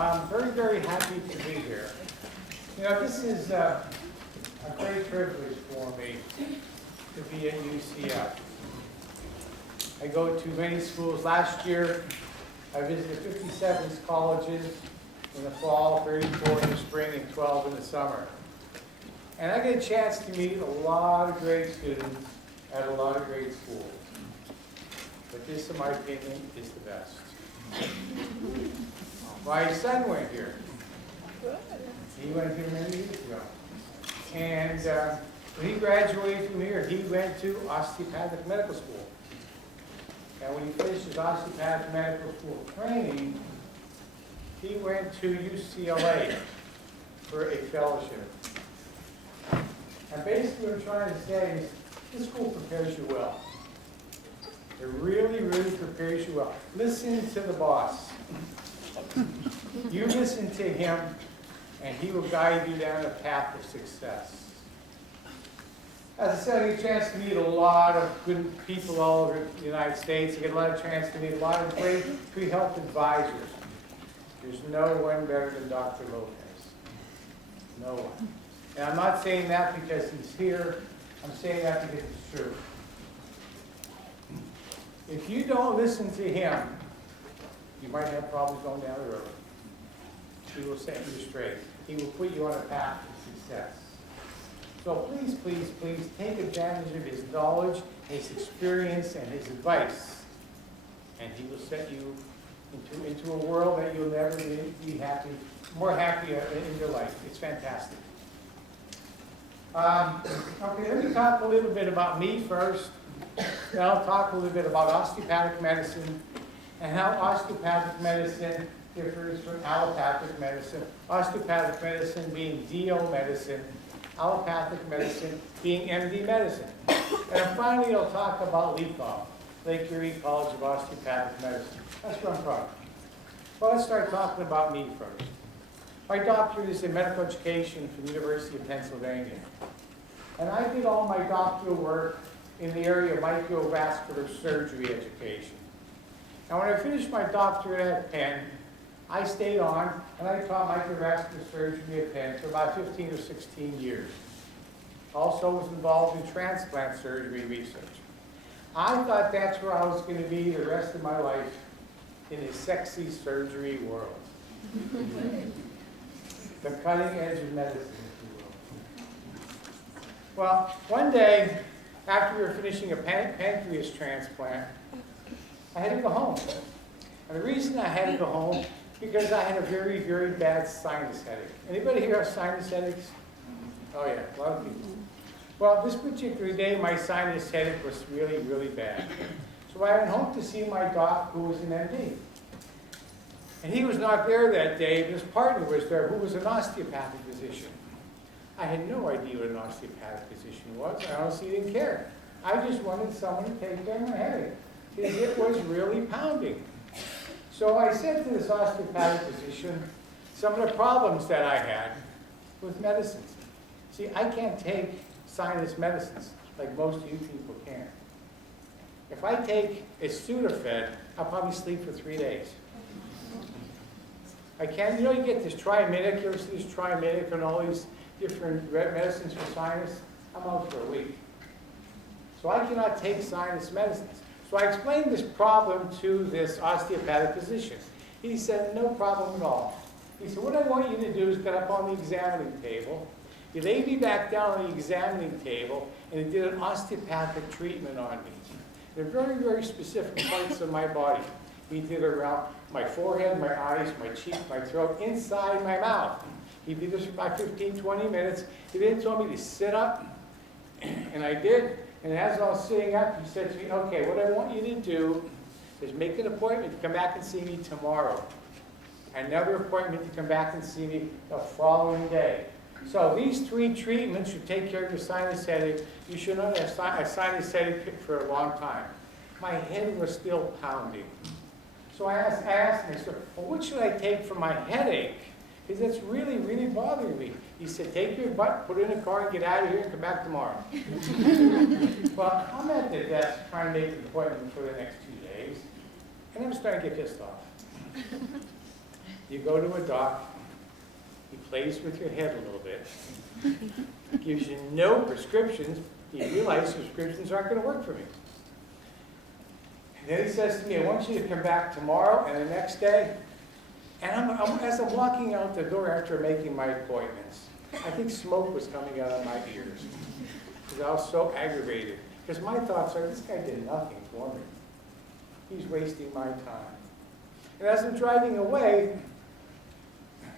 I'm very, very happy to be here. You know, this is a great privilege for me to be at UCF. I go to many schools. Last year, I visited 57 colleges in the fall, 34 in the spring, and 12 in the summer. And I get a chance to meet a lot of great students at a lot of great schools. But this, in my opinion, is the best. My son went here. He went here many years ago. And when he graduated from here, he went to Osteopathic Medical School. And when he finished his Osteopathic Medical School training, he went to UCLA for a fellowship. And basically what I'm trying to say is, this school prepares you well. It really, really prepares you well. Listen to the boss. You listen to him, and he will guide you down a path of success. As I said, I get a chance to meet a lot of good people all over the United States. I get a lot of chance to meet a lot of great pre-health advisors. There's no one better than Dr. Lopez. No one. And I'm not saying that because he's here. I'm saying that because it's true. If you don't listen to him, you might have problems going down the road. He will set you straight. He will put you on a path to success. So please, please, please take advantage of his knowledge, his experience, and his advice. And he will set you into a world that you'll never be happy, more happy in your life. It's fantastic. Okay, let me talk a little bit about me first. Then I'll talk a little bit about osteopathic medicine and how osteopathic medicine differs from allopathic medicine. Osteopathic medicine being DO medicine, allopathic medicine being MD medicine. And finally, I'll talk about LECOM, Lake Erie College of Osteopathic Medicine. That's what I'm talking. Well, let's start talking about me first. My doctorate is in medical education from the University of Pennsylvania. And I did all my doctoral work in the area of microvascular surgery education. Now, when I finished my doctorate at Penn, I stayed on and I taught microvascular surgery at Penn for about 15 or 16 years. Also was involved in transplant surgery research. I thought that's where I was going to be the rest of my life, in the sexy surgery world. The cutting edge of medicine, if you will. Well, one day, after we were finishing a pancreas transplant, I had to go home. And the reason I had to go home, because I had a very, very bad sinus headache. Anybody here have sinus headaches? Oh yeah, a lot of people. Well, this particular day, my sinus headache was really, really bad. So I went home to see my doc, who was an MD. And he was not there that day, but his partner was there, who was an osteopathic physician. I had no idea what an osteopathic physician was. I honestly didn't care. I just wanted someone to take care of my headache, because it was really pounding. So I said to this osteopathic physician some of the problems that I had with medicines. See, I can't take sinus medicines like most of you people can. If I take a Sudafed, I'll probably sleep for 3 days. I can't, you know, you get this Triaminic, you ever see this Triaminic and all these different medicines for sinus? I'm out for a week. So I cannot take sinus medicines. So I explained this problem to this osteopathic physician. He said, no problem at all. He said, what I want you to do is get up on the examining table. He laid me back down on the examining table, and he did an osteopathic treatment on me. They're very, very specific parts of my body. He did it around my forehead, my eyes, my cheek, my throat, inside my mouth. He did this for about 15, 20 minutes. He then told me to sit up, and I did. And as I was sitting up, he said to me, okay, what I want you to do is make an appointment to come back and see me tomorrow. Another appointment to come back and see me the following day. So these 3 treatments should take care of your sinus headache. You should not have a sinus headache for a long time. My head was still pounding. So I asked him, I said, well, what should I take for my headache? Because it's really, really bothering me. He said, take your butt, put it in a car, and get out of here and come back tomorrow. Well, I'm at the desk trying to make an appointment for the next 2 days, and I'm starting to get pissed off. You go to a doc, he plays with your head a little bit, gives you no prescriptions, you realize prescriptions aren't going to work for me. And then he says to me, I want you to come back tomorrow and the next day. And as I'm walking out the door after making my appointments, I think smoke was coming out of my ears because I was so aggravated. Because my thoughts are, this guy did nothing for me. He's wasting my time. And as I'm driving away,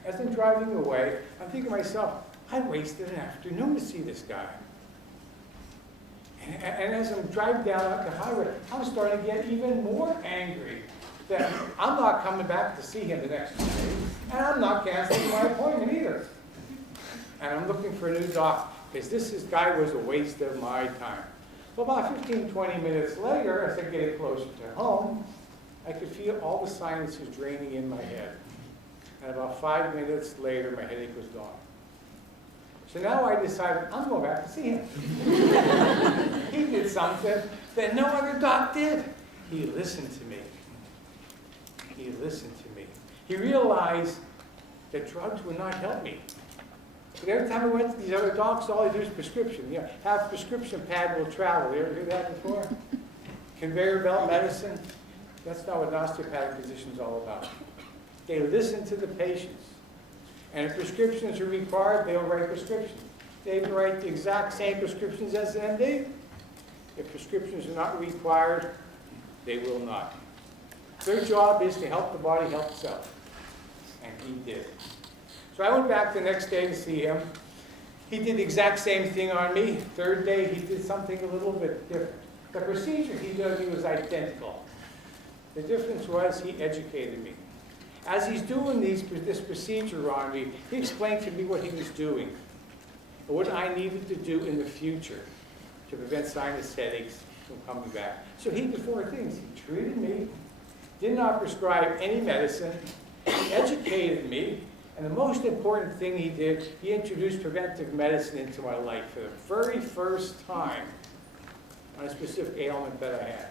I'm thinking to myself, I wasted an afternoon to see this guy. And as I'm driving down the highway, I'm starting to get even more angry that I'm not coming back to see him the next 2 days, and I'm not canceling my appointment either. And I'm looking for a new doc, because this guy was a waste of my time. Well, about 15, 20 minutes later, as I get closer to home, I could feel all the sinuses draining in my head. And about 5 minutes later, my headache was gone. So now I decided I'm going back to see him. He did something that no other doc did. He listened to me. He listened to me. He realized that drugs would not help me. But every time I went to these other docs, all I do is prescription. You know, have prescription pad will travel. You ever heard that before? Conveyor belt medicine. That's not what an osteopathic physician is all about. They listen to the patients. And if prescriptions are required, they'll write prescriptions. They can write the exact same prescriptions as an MD. If prescriptions are not required, they will not. Their job is to help the body help itself. And he did. So I went back the next day to see him. He did the exact same thing on me. Third day, he did something a little bit different. The procedure he did on me was identical. The difference was he educated me. As he's doing this procedure on me, he explained to me what he was doing, and what I needed to do in the future to prevent sinus headaches from coming back. So he did 4 things. He treated me, did not prescribe any medicine, he educated me, and the most important thing he did, he introduced preventive medicine into my life for the very first time on a specific ailment that I had.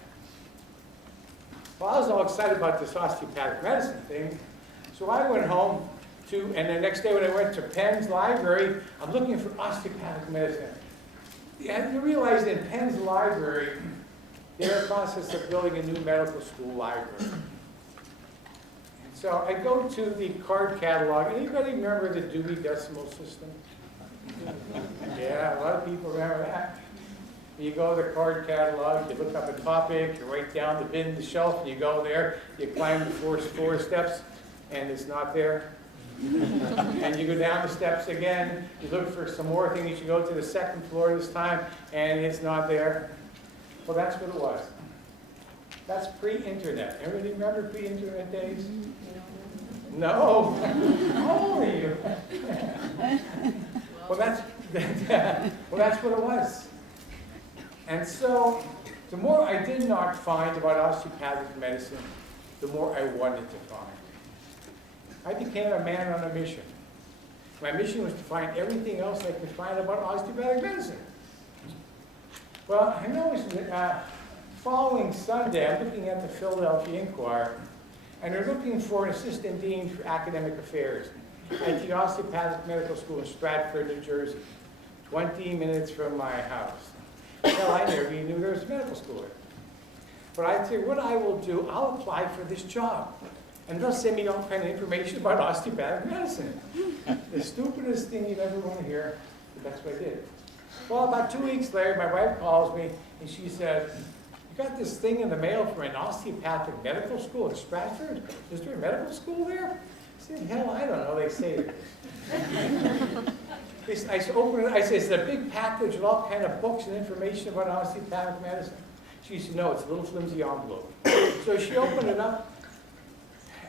Well, I was all excited about this osteopathic medicine thing, so I went home and the next day when I went to Penn's library, I'm looking for osteopathic medicine. You realize in Penn's library, they're in the process of building a new medical school library. And so I go to the card catalog. Anybody remember the Dewey Decimal System? Yeah, a lot of people remember that. You go to the card catalog, you look up a topic, you write down the bin, the shelf, and you go there, you climb the four steps, and it's not there. And you go down the steps again, you look for some more things, you go to the second floor this time, and it's not there. Well, that's what it was. That's pre-internet. Everybody remember pre-internet days? No. Only you. Well, that's what it was. And so, the more I did not find about osteopathic medicine, the more I wanted to find. I became a man on a mission. My mission was to find everything else I could find about osteopathic medicine. Well, I noticed that following Sunday, I'm looking at the Philadelphia Inquirer, and they're looking for an assistant dean for academic affairs at the Osteopathic Medical School in Stratford, New Jersey, 20 minutes from my house. Well, I never even knew there was a medical school there. But I said, what I will do, I'll apply for this job. And they'll send me all kind of information about osteopathic medicine. The stupidest thing you'd ever want to hear, but that's what I did. Well, about 2 weeks later, my wife calls me, and she said, you got this thing in the mail from an osteopathic medical school in Stratford? Is there a medical school there? I said, hell, I don't know, they say it is. I opened it, I said, it's a big package with all kind of books and information about osteopathic medicine. She said, no, it's a little flimsy envelope. So she opened it up,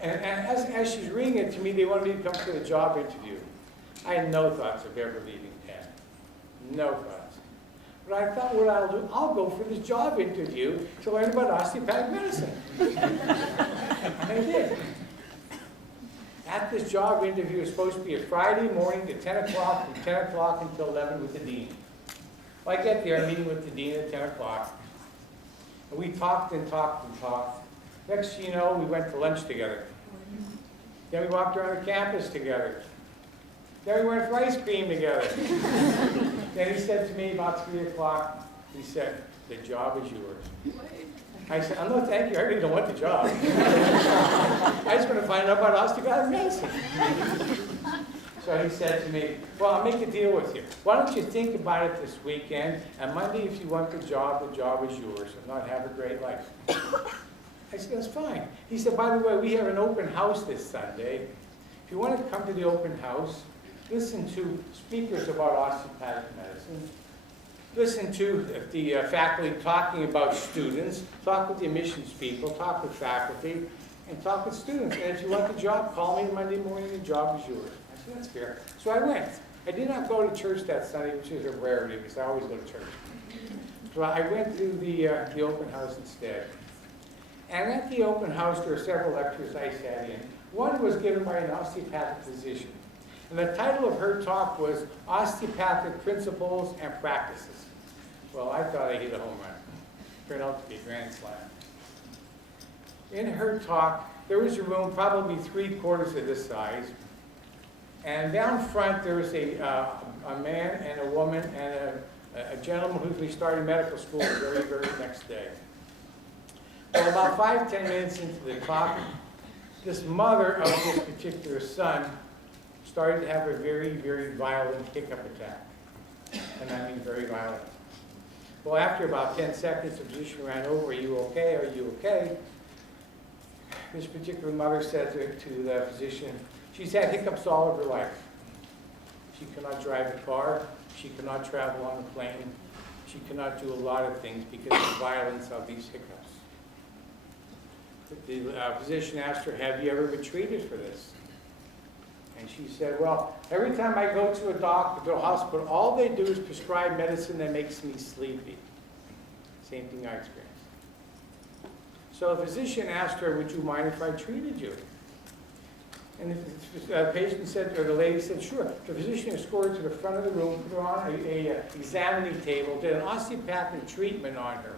and as she's reading it to me, they wanted me to come for the job interview. I had no thoughts of ever leaving Penn. No thoughts. But I thought what I'll do, I'll go for this job interview to learn about osteopathic medicine. And I did. At this job interview, it was supposed to be a Friday morning to 10 o'clock, from 10 o'clock until 11 with the dean. Well, I get there, I'm meeting with the dean at 10 o'clock. And we talked and talked and talked. Next thing you know, we went to lunch together. Then we walked around the campus together. Then we went for ice cream together. Then he said to me about 3 o'clock, he said, the job is yours. I said, oh, no, thank you. I really don't want the job. I just want to find out about osteopathic medicine. So he said to me, well, I'll make a deal with you. Why don't you think about it this weekend, and Monday, if you want the job is yours, and not have a great life. I said, that's fine. He said, by the way, we have an open house this Sunday. If you want to come to the open house, listen to speakers about osteopathic medicine, listen to the faculty talking about students, talk with the admissions people, talk with faculty, and talk with students. And if you want the job, call me Monday morning, the job is yours. I said, that's fair. So I went. I did not go to church that Sunday, which is a rarity because I always go to church. So I went to the open house instead. And at the open house, there were several lectures I sat in. One was given by an osteopathic physician. And the title of her talk was Osteopathic Principles and Practices. Well, I thought I hit a home run. Turned out to be a grand slam. In her talk, there was a room probably 3/4 of this size. And down front, there was a man and a woman and a gentleman who was starting medical school the very, very next day. Well, about 5-10 minutes into the talk, this mother of this particular son started to have a very, very violent hiccup attack. And I mean very violent. Well, after about 10 seconds, the physician ran over, are you okay? Are you okay? This particular mother said to the physician, she's had hiccups all of her life. She cannot drive a car. She cannot travel on a plane. She cannot do a lot of things because of the violence of these hiccups. The physician asked her, have you ever been treated for this? And she said, well, every time I go to a doctor, to a hospital, all they do is prescribe medicine that makes me sleepy. Same thing I experienced. So the physician asked her, would you mind if I treated you? And the patient said, or the lady said, sure. The physician escorted her to the front of the room, put her on a examining table, did an osteopathic treatment on her.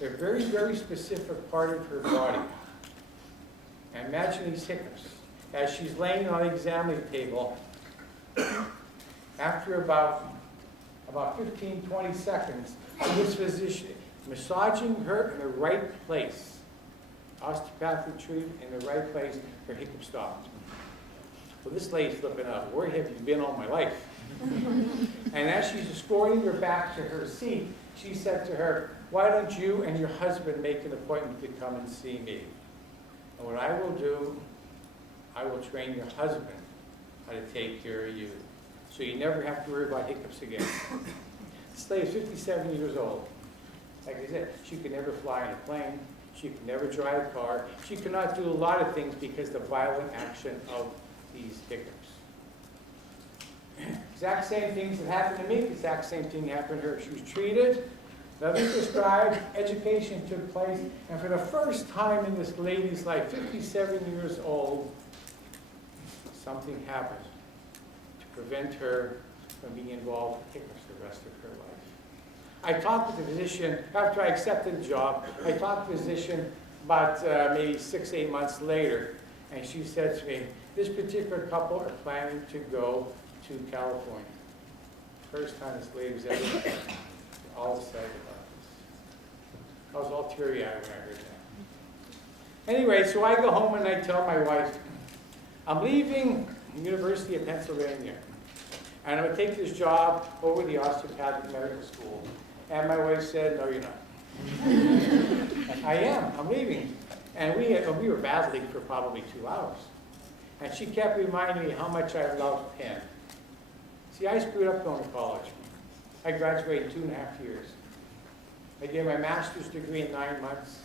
A very, very specific part of her body. And imagine these hiccups. As she's laying on the examining table, after about 15, 20 seconds, this physician massaging her in the right place, osteopathic treatment in the right place, her hiccup stopped. Well, this lady's flipping out. Where have you been all my life? And as she's escorting her back to her seat, she said to her, why don't you and your husband make an appointment to come and see me? And what I will do, I will train your husband how to take care of you. So you never have to worry about hiccups again. This lady is 57 years old. Like I said, she could never fly in a plane. She could never drive a car. She cannot do a lot of things because of the violent action of these hiccups. Exact same things that happened to me, the exact same thing happened to her. She was treated, nothing prescribed, education took place, and for the first time in this lady's life, 57 years old, something happened to prevent her from being involved with hiccups the rest of her life. I talked with the physician, after I accepted the job, I talked to the physician about maybe 6-8 months later, and she said to me, this particular couple are planning to go to California. First time this lady was ever all excited about this. I was all teary-eyed when I heard that. Anyway, so I go home and I tell my wife, I'm leaving the University of Pennsylvania, and I'm going to take this job over the Osteopathic Medical School. And my wife said, no, you're not. I am. I'm leaving. And we were battling for probably 2 hours. And she kept reminding me how much I loved Penn. See, I screwed up going to college. I graduated 2.5 years. I did my master's degree in 9 months.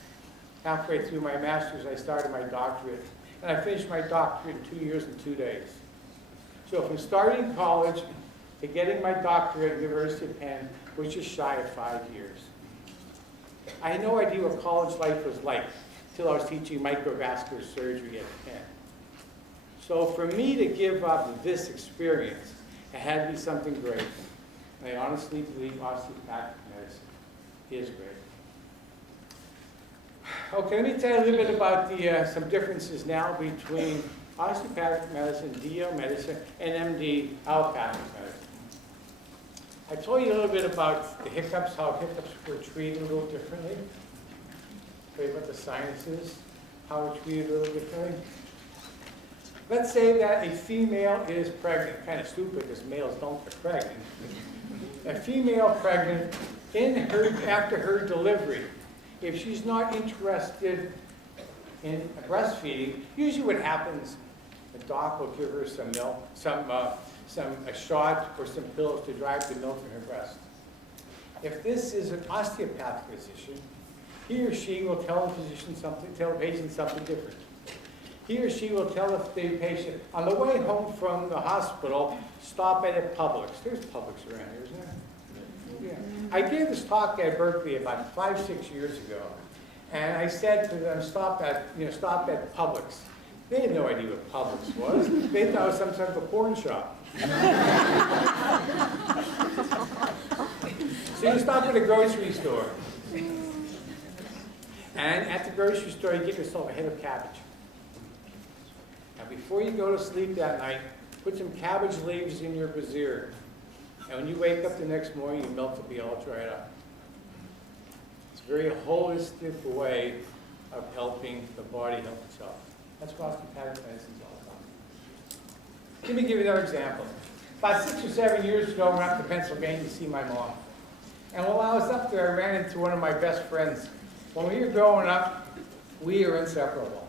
Halfway through my master's, I started my doctorate. And I finished my doctorate in 2 years and 2 days. So from starting college to getting my doctorate at the University of Penn was just shy of 5 years. I had no idea what college life was like until I was teaching microvascular surgery at Penn. So for me to give up this experience, it had to be something great. And I honestly believe osteopathic medicine is great. Okay, let me tell you a little bit about some differences now between osteopathic medicine, DO medicine, and MD, allopathic medicine. I told you a little bit about the hiccups, how hiccups were treated a little differently. Told you about the sinuses, how we're treated a little differently. Let's say that a female is pregnant. Kind of stupid because males don't get pregnant. A female pregnant, after her delivery, if she's not interested in breastfeeding, usually what happens, the doc will give her some milk, a shot or some pills to drive the milk in her breast. If this is an osteopathic physician, he or she will tell the patient something different. He or she will tell the patient, on the way home from the hospital, stop at a Publix. There's Publix around here, isn't there? Yeah. I gave this talk at Berkeley about 5-6 years ago, and I said to them, stop at Publix. They had no idea what Publix was. They thought it was some sort of a porn shop. So you stop at a grocery store. And at the grocery store, you get yourself a head of cabbage. Now, before you go to sleep that night, put some cabbage leaves in your brassiere. And when you wake up the next morning, your milk will be all dried up. It's a very holistic way of helping the body help itself. That's what osteopathic medicine is all about. Let me give you another example. About 6 or 7 years ago, I went up to Pennsylvania to see my mom. And while I was up there, I ran into one of my best friends. When we were growing up, we were inseparable.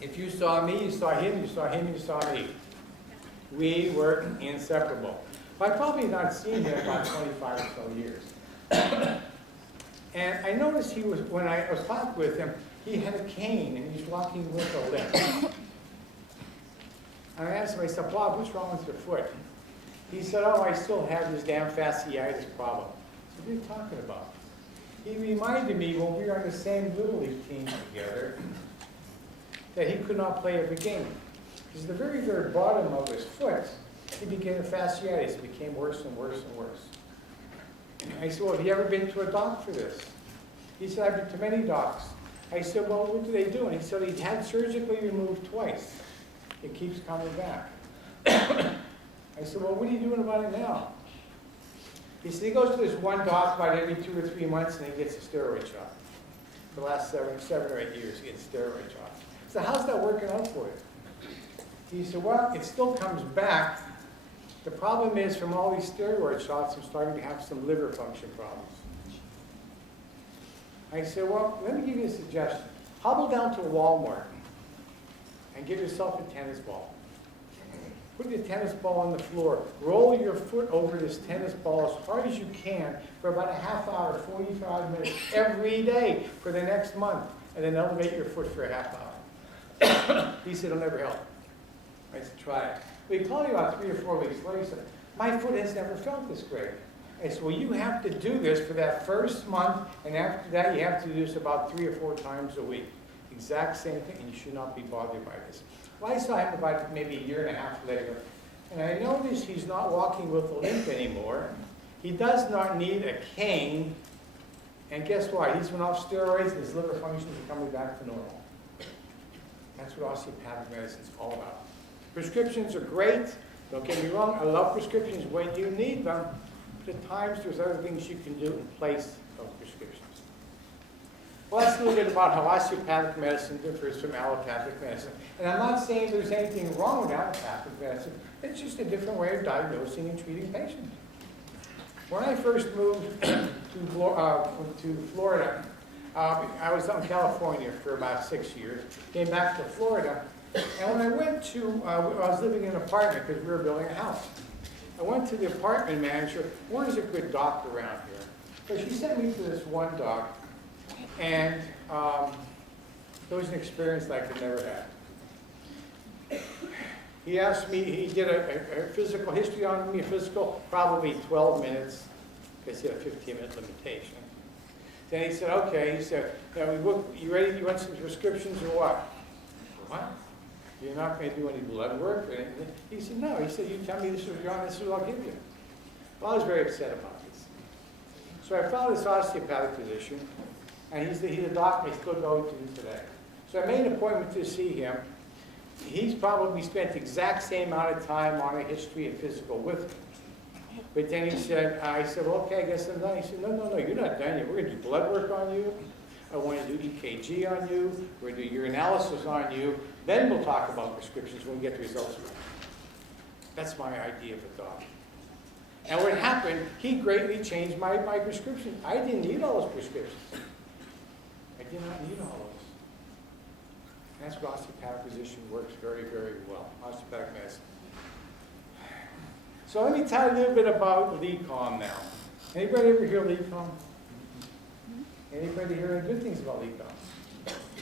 If you saw me, you saw him, you saw him, you saw me. We were inseparable. But I probably not seen him in about 25 or so years. And I noticed when I was talking with him, he had a cane and he was walking with a limp. And I asked him, I said, Bob, what's wrong with your foot? He said, oh, I still have this damn fasciitis problem. I said, what are you talking about? He reminded me when we were on the same Little League team together that he could not play every game. Because the very, very bottom of his foot, he became a fasciitis. It became worse and worse and worse. I said, well, have you ever been to a doc for this? He said, I've been to many docs. I said, well, what do they do? And he said he'd had surgically removed twice. It keeps coming back. I said, well, what are you doing about it now? He said he goes to this one doc about every 2 or 3 months and he gets a steroid shot. For the last 7 or 8 years, he gets steroid shots. So how's that working out for you? He said, well, it still comes back. The problem is from all these steroid shots, I'm starting to have some liver function problems. I said, well, let me give you a suggestion. Hobble down to Walmart and get yourself a tennis ball. Put your tennis ball on the floor. Roll your foot over this tennis ball as hard as you can for about a half hour, 45 minutes every day for the next month, and then elevate your foot for a half hour. He said, it'll never help. I said, try it. Well, he called me about 3 or 4 weeks later. He said, my foot has never felt this great. I said, well, you have to do this for that first month, and after that, you have to do this about 3 or 4 times a week. Exact same thing, and you should not be bothered by this. Well, I saw him about maybe a year and a half later, and I noticed he's not walking with a limp anymore. He does not need a cane, and guess what? He's been off steroids, and his liver functions are coming back to normal. That's what osteopathic medicine is all about. Prescriptions are great. Don't get me wrong. I love prescriptions when you need them. But at times, there's other things you can do in place of prescriptions. Well, let's look at about how osteopathic medicine differs from allopathic medicine. And I'm not saying there's anything wrong with allopathic medicine. It's just a different way of diagnosing and treating patients. When I first moved to Florida, I was out in California for about 6 years. Came back to Florida. And when I went to, I was living in an apartment because we were building a house. I went to the apartment manager, where's a good doc around here? So she sent me to this one doc, and it was an experience like I'd never had. He asked me, he did a physical history on me, a physical, probably 12 minutes, because he had a 15-minute limitation. Then he said, okay, he said, you ready, you want some prescriptions or what? What? You're not going to do any blood work or anything? He said, no. He said, you tell me this is what you're on, this is what I'll give you. Well, I was very upset about this. So I found this osteopathic physician, and he's the doc I still go to today. So I made an appointment to see him. He's probably spent the exact same amount of time on a history and physical with me. But then he said, I said, well, okay, I guess I'm done. He said, no, you're not done yet. We're going to do blood work on you. I want to do EKG on you. We're going to do urinalysis on you. Then we'll talk about prescriptions when we get the results. That's my idea of a doc. And what happened, he greatly changed my prescription. I didn't need all those prescriptions. I did not need all those. And that's what osteopathic physician works very, very well, osteopathic medicine. So let me tell you a little bit about LECOM now. Anybody ever hear LECOM? Anybody hear any good things about LECOM?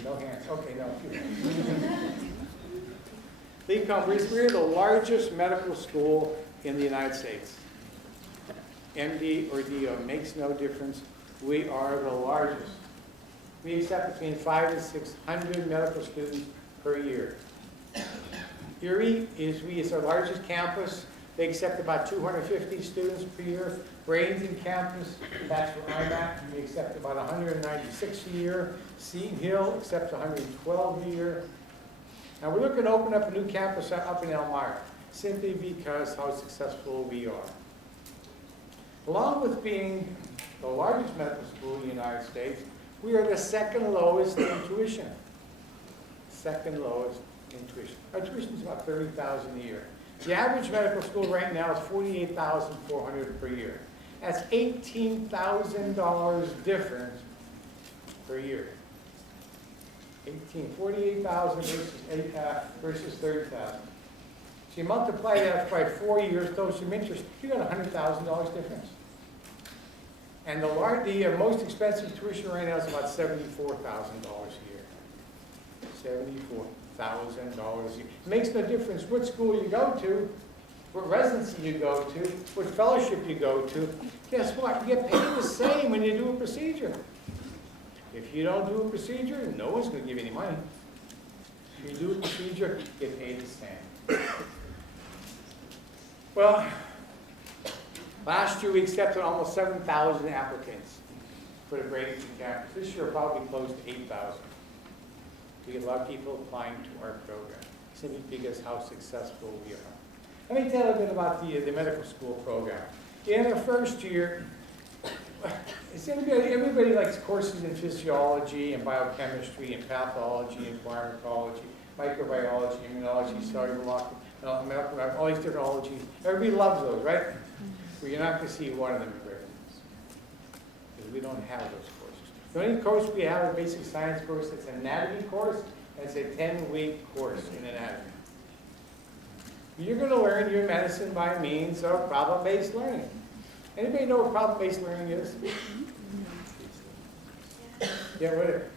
No hands. Okay, no. LECOM, we're the largest medical school in the United States. MD or DO, makes no difference. We are the largest. We accept between 500 and 600 medical students per year. Erie is our largest campus. They accept about 250 students per year. Bradenton campus, that's where I'm at. We accept about 196 a year. Seton Hill accepts 112 a year. Now we're looking to open up a new campus up in Elmira, simply because how successful we are. Along with being the largest medical school in the United States, we are the second lowest in tuition. Second lowest in tuition. Our tuition is about $30,000 a year. The average medical school right now is $48,400 per year. That's $18,000 difference per year. $48,000 versus $30,000. So you multiply that by 4 years, throw some interest, you got $100,000 difference. And the most expensive tuition right now is about $74,000 a year. $74,000 a year. It makes no difference what school you go to, what residency you go to, what fellowship you go to. Guess what? You get paid the same when you do a procedure. If you don't do a procedure, no one's going to give you any money. If you do a procedure, you get paid the same. Well, last year we accepted almost 7,000 applicants for the Bradenton campus. This year probably close to 8,000. We get a lot of people applying to our program, simply because how successful we are. Let me tell you a bit about the medical school program. In the first year, everybody likes courses in physiology and biochemistry and pathology and pharmacology, microbiology, immunology, cellular, all these different ologies. Everybody loves those, right? Well, you're not going to see one of them in Bradenton, because we don't have those courses. The only course we have is a basic science course. It's an anatomy course, and it's a 10-week course in anatomy. You're going to learn your medicine by means of problem-based learning. Anybody know what problem-based learning is? Yeah, what is it?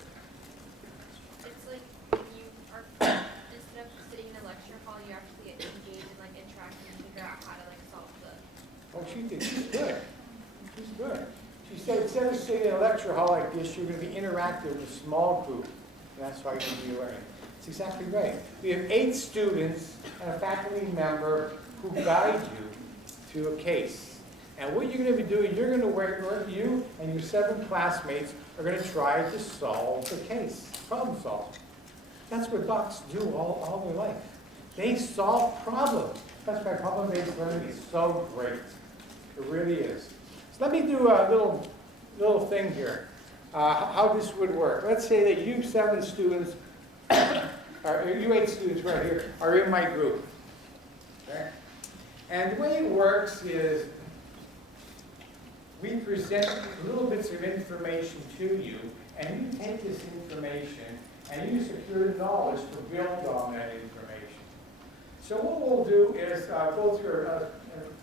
It's like when you are, instead of sitting in a lecture hall, you actually get engaged and like interact and figure out how to like solve the. Oh, she did. She's good. She's good. She said instead of sitting in a lecture hall like this, you're going to be interactive with a small group. And that's how you're going to be learning. That's exactly right. We have 8 students and a faculty member who guide you to a case. And what you're going to be doing, you're going to work, you and your 7 classmates are going to try to solve the case, problem solve. That's what docs do all their life. They solve problems. That's why problem-based learning is so great. It really is. So let me do a little thing here, how this would work. Let's say that you 7 students, or you 8 students right here, are in my group. Okay? And the way it works is, we present little bits of information to you, and you take this information and you secure the knowledge to build on that information. So what we'll do is go through a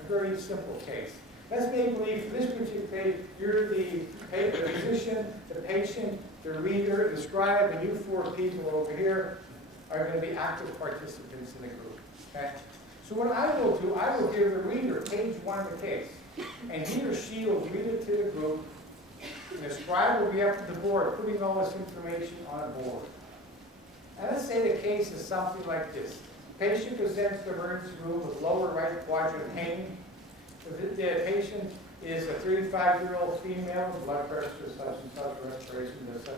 very simple case. Let's make believe for this particular case, you're the physician, the patient, the reader, the scribe, and you 4 people over here are going to be active participants in the group. Okay? So what I will do, I will give the reader page 1 of the case. And he or she will read it to the group, and the scribe will be up at the board, putting all this information on a board. And let's say the case is something like this. Patient presents to the emergency room with lower right quadrant pain. The patient is a 35-year-old female, blood pressure, such and such, respiration, and such.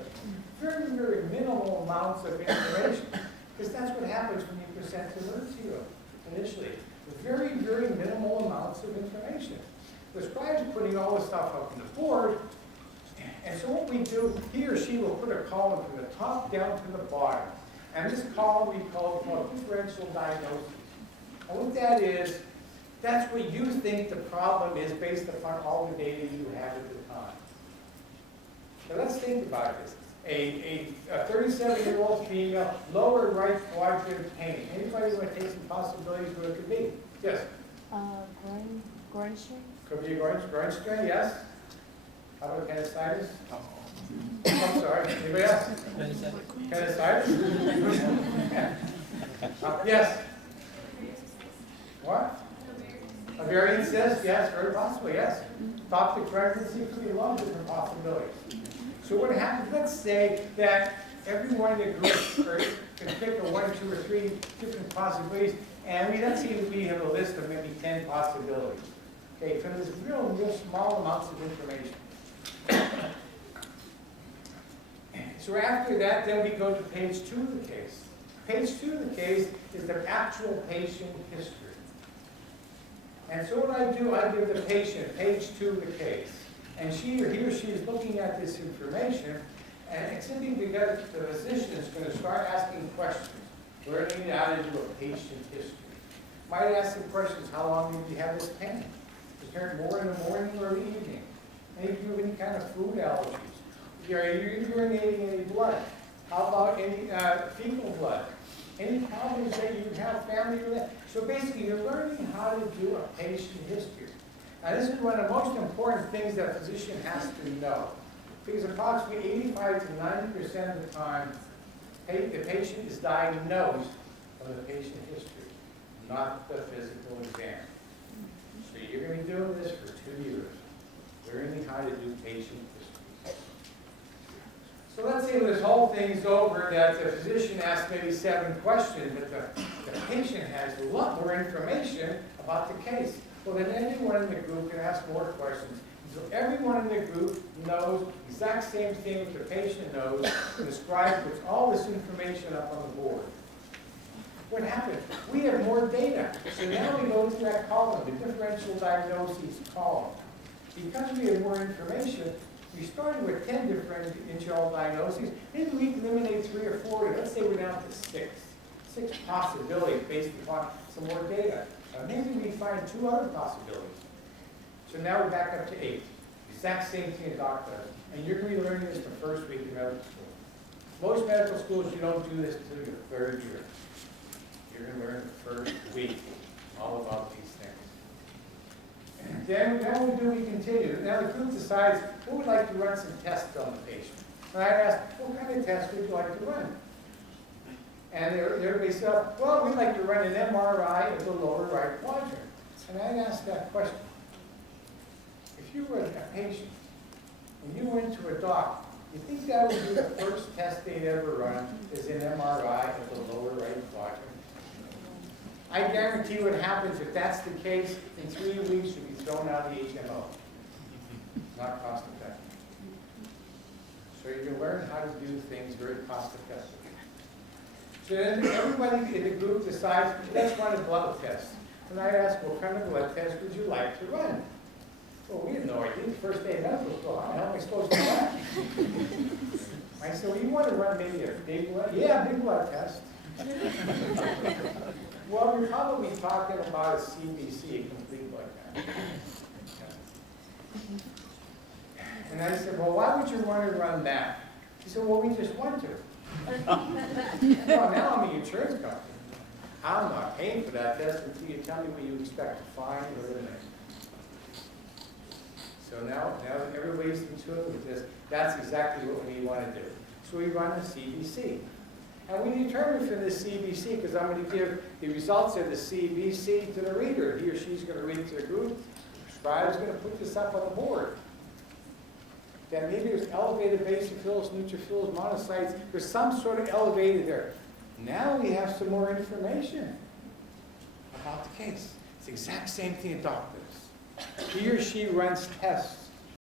Very, very minimal amounts of information, because that's what happens when you present to emergency room initially. Very, very minimal amounts of information. The scribe is putting all this stuff up on the board, and so what we do, he or she will put a column from the top down to the bottom. And this column we call differential diagnosis. And what that is, that's what you think the problem is based upon all the data you have at the time. So let's think about this. A 37-year-old female, lower right quadrant pain. Anybody want to take some possibilities what it could be? Yes? Groin strain? Could be a groin strain, yes? How about appendicitis? I'm sorry, anybody else? Appendicitis? Yes? What? Ovarian cyst, yes, very possibly, yes. Toxic pregnancy, could be a lot of different possibilities. So what happens, let's say that everyone in the group can pick a 1, 2, or 3 different possibilities, and let's say that we have a list of maybe 10 possibilities. Okay, from this real small amounts of information. So after that, then we go to page 2 of the case. Page 2 of the case is the actual patient history. And so what I do, I give the patient page 2 of the case. And he or she is looking at this information, and exhibiting together, the physician is going to start asking questions, learning how to do a patient history. Might ask some questions, how long did you have this pain? Is there more in the morning or the evening? Any do you have any kind of food allergies? Are you urinating any blood? How about any fecal blood? Any problems that you have, family related? So basically, you're learning how to do a patient history. Now, this is one of the most important things that a physician has to know. Because approximately 85 to 90% of the time, the patient is diagnosed of the patient history, not the physical exam. So you're going to be doing this for 2 years, learning how to do patient history. So let's say when this whole thing's over, that the physician asks maybe 7 questions, but the patient has a lot more information about the case. Well, then everyone in the group can ask more questions. So everyone in the group knows the exact same thing that the patient knows, and the scribe puts all this information up on the board. What happened? We have more data. So now we go to that column, the differential diagnoses column. Because we have more information, we started with 10 differential diagnoses. Maybe we can eliminate 3 or 4. Let's say we're down to 6. 6 possibilities based upon some more data. Maybe we find 2 other possibilities. So now we're back up to 8. Exact same thing a doctor does. And you're going to be learning this the first week in medical school. Most medical schools, you don't do this until your 3rd year. You're going to learn the first week all about these things. And then we continue. Now the group decides who would like to run some tests on the patient. And I ask, what kind of tests would you like to run? And everybody said, well, we'd like to run an MRI of the lower right quadrant. And I asked that question. If you were a patient and you went to a doc, you think that would be the first test they'd ever run is an MRI of the lower right quadrant? I guarantee what happens if that's the case, in 3 weeks you'll be thrown out of the HMO. Not cost effective. So you can learn how to do things very cost effectively. So then everybody in the group decides, let's run a blood test. And I ask, what kind of blood test would you like to run? Well, we had no idea. The first day of medical school, how the hell am I supposed to run? I said, well, you want to run maybe a big blood? Yeah, big blood test. Well, we're probably talking about a CBC, a complete blood test. And I said, well, why would you want to run that? He said, well, we just want to. Well, now I'm an insurance company. I'm not paying for that test until you tell me what you expect to find or eliminate. So now that everybody's in tune with this, that's exactly what we want to do. So we run a CBC. And we determine from this CBC, because I'm going to give the results of the CBC to the reader. He or she's going to read it to the group. The scribe is going to put this up on the board. Then maybe there's elevated basophils, neutrophils, monocytes. There's some sort of elevated there. Now we have some more information about the case. It's the exact same thing a doctor does. He or she runs tests